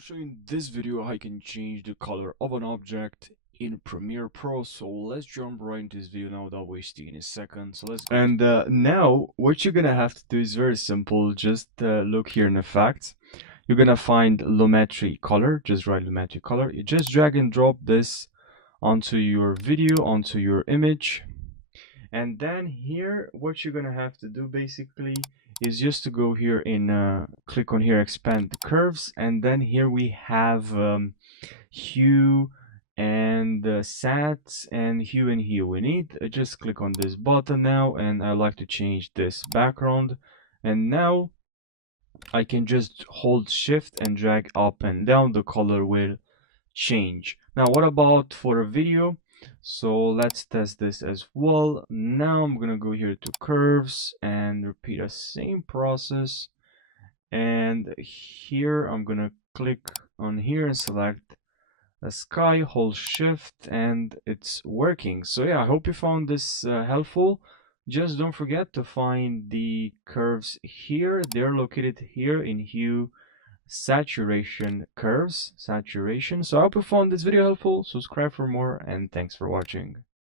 show you in this video how you can change the color of an object in Premiere Pro. So let's jump right into this video now without wasting any seconds. So let's go. And now what you're gonna have to do is very simple. Just look here in effects. You're gonna find Lumetri color. Just write Lumetri color. You just drag and drop this onto your video, onto your image. And then here what you're gonna have to do basically is just to go here in click on here, expand the curves, and then here we have hue and sats and hue and hue. We need just click on this button now, and I like to change this background, and now I can just hold shift and drag up and down. The color will change. Now what about for a video? So let's test this as well. Now I'm gonna go here to curves and repeat the same process, and here I'm gonna click on here and select the sky, hold shift, and it's working. So yeah, I hope you found this helpful. Just don't forget to find the curves here. They're located here in hue, saturation, curves, saturation. So I hope you found this video helpful. Subscribe for more, and thanks for watching.